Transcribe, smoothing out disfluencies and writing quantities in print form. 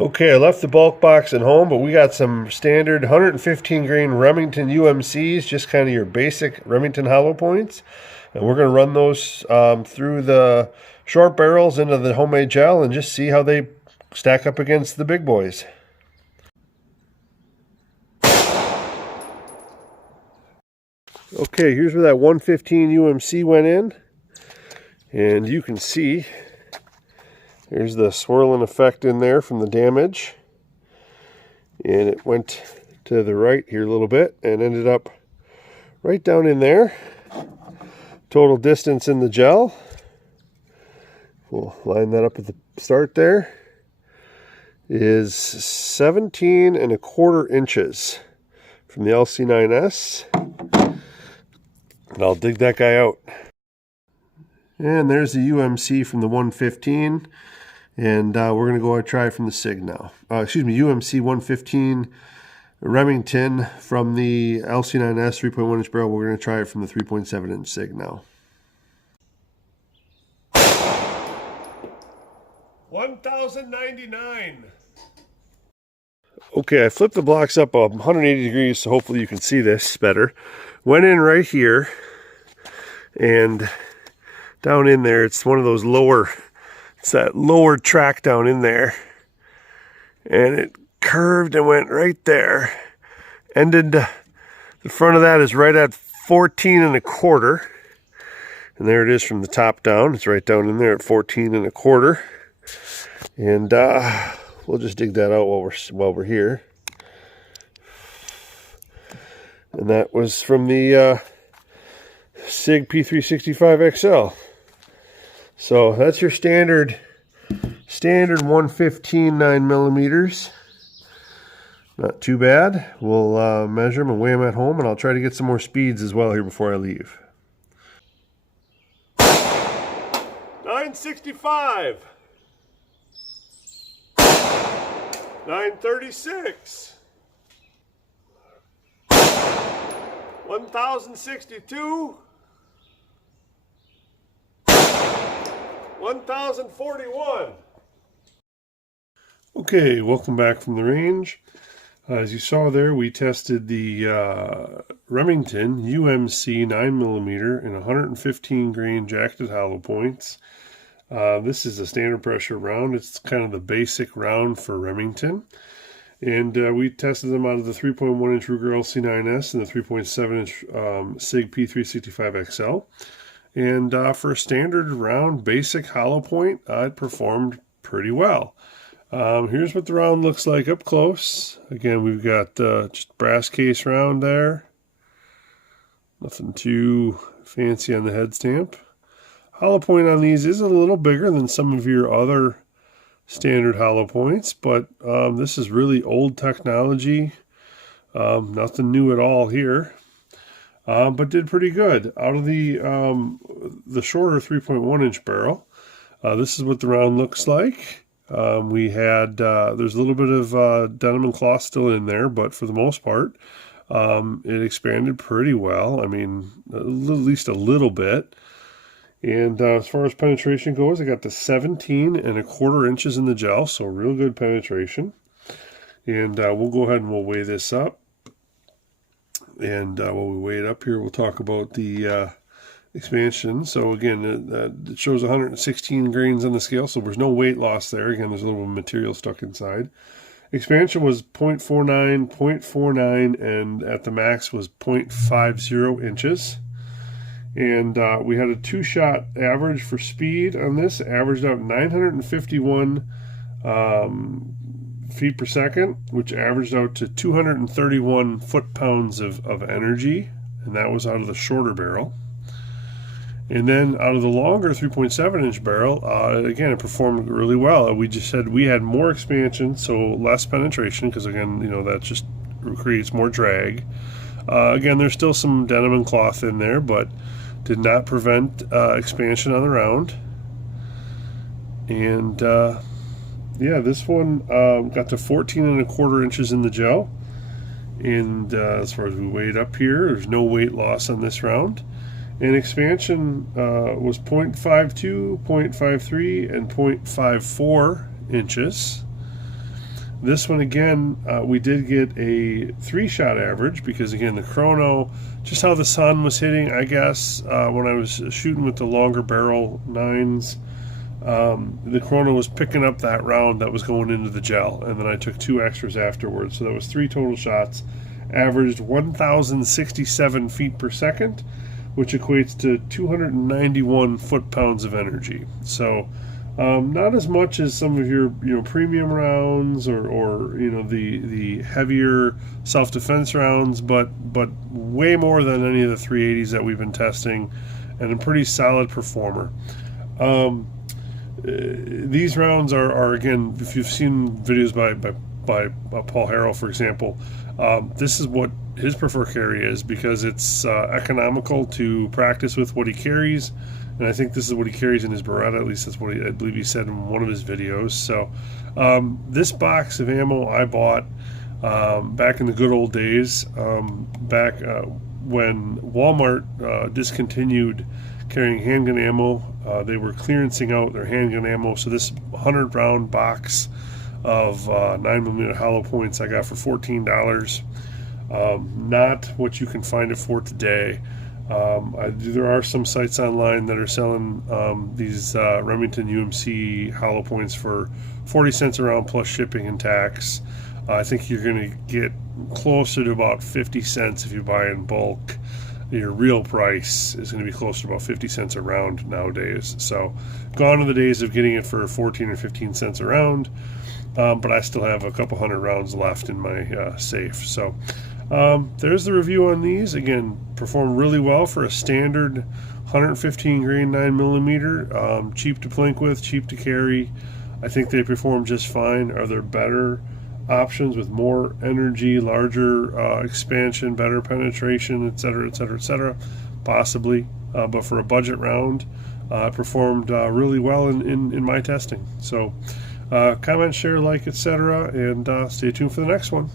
Okay, I left the bulk box at home, but we got some standard 115 grain Remington UMCs, just kind of your basic Remington hollow points. And we're going to run those through the short barrels into the homemade gel and just see how they stack up against the big boys. Okay, here's where that 115 UMC went in. And you can see there's the swirling effect in there from the damage. And it went to the right here a little bit and ended up right down in there. Total distance in the gel, we'll line that up at the start there, is 17¼ inches from the LC9S. And I'll dig that guy out. And there's the UMC from the 115. And we're going to go and try from the SIG now. UMC 115 Remington from the LC9S 3.1 inch barrel. We're going to try it from the 3.7 inch SIG now. 1099. Okay, I flipped the blocks up 180 degrees so hopefully you can see this better. Went in right here and down in there, it's one of those lower, it's that lower track down in there. And it curved and went right there. Ended, the front of that is right at 14¼ and there it is from the top down. It's right down in there at 14¼ and we'll just dig that out while we're here. And that was from the SIG P365XL. So that's your standard 115 9mm. Not too bad. We'll measure them and weigh them at home, and I'll try to get some more speeds as well here before I leave. 965. 936. 1062. 1041. Okay, welcome back from the range. As you saw there, we tested the Remington UMC 9mm in 115 grain jacketed hollow points. This is a standard pressure round. It's kind of the basic round for Remington. And we tested them out of the 3.1 inch Ruger LC9S and the 3.7 inch SIG P365XL. And for a standard round basic hollow point, it performed pretty well. Here's what the round looks like up close. Again, we've got just brass case round there. Nothing too fancy on the head stamp. Hollow point on these is a little bigger than some of your other standard hollow points, but this is really old technology. Nothing new at all here. But did pretty good. Out of the shorter 3.1 inch barrel, this is what the round looks like. We had, there's a little bit of denim and cloth still in there, but for the most part, it expanded pretty well. I mean, at least a little bit. And as far as penetration goes, I got to 17¼ inches in the gel, so real good penetration. And we'll go ahead and we'll weigh this up. And while we weigh it up here, we'll talk about the expansion. So again, it shows 116 grains on the scale, so there's no weight loss there. Again, there's a little material stuck inside. Expansion was 0.49, 0.49, and at the max was 0.50 inches. And we had a 2-shot average for speed on this, averaged out 951 feet per second, which averaged out to 231 foot-pounds of energy, and that was out of the shorter barrel. And then out of the longer 3.7 inch barrel, again, it performed really well. We just said we had more expansion, so less penetration, because again, you know, that just creates more drag. Again, there's still some denim and cloth in there, but did not prevent expansion on the round. And yeah, this one got to 14¼ inches in the gel. And as far as we weighed up here, there's no weight loss on this round. And expansion was 0.52, 0.53, and 0.54 inches. This one again, we did get a 3-shot average because again the chrono, just how the sun was hitting, I guess, when I was shooting with the longer barrel 9s, the chrono was picking up that round that was going into the gel, and then I took 2 extras afterwards, so that was 3 total shots, averaged 1,067 feet per second, which equates to 291 foot-pounds of energy. So not as much as some of your premium rounds or the heavier self-defense rounds, but way more than any of the 380s that we've been testing, and a pretty solid performer. These rounds are again, if you've seen videos by Paul Harrell, for example, this is what his preferred carry is, because it's economical to practice with what he carries, and I think this is what he carries in his Beretta. At least that's what I believe he said in one of his videos. So this box of ammo I bought back in the good old days, back when Walmart discontinued carrying handgun ammo. They were clearancing out their handgun ammo, so this 100 round box of 9mm hollow points I got for $14. Not what you can find it for today. There are some sites online that are selling these Remington UMC hollow points for 40 cents a round plus shipping and tax. I think you're going to get closer to about 50 cents if you buy in bulk. Your real price is going to be closer to about 50 cents a round nowadays. So gone are the days of getting it for 14 or 15 cents a round, but I still have a couple hundred rounds left in my safe. So there's the review on these. Again, perform really well for a standard 115 grain 9mm, cheap to plink with, cheap to carry. I think they perform just fine. Are there better options with more energy, larger expansion, better penetration, etc., etc., etc.? Possibly, but for a budget round, it performed really well in my testing. So comment, share, like, etc., and stay tuned for the next one.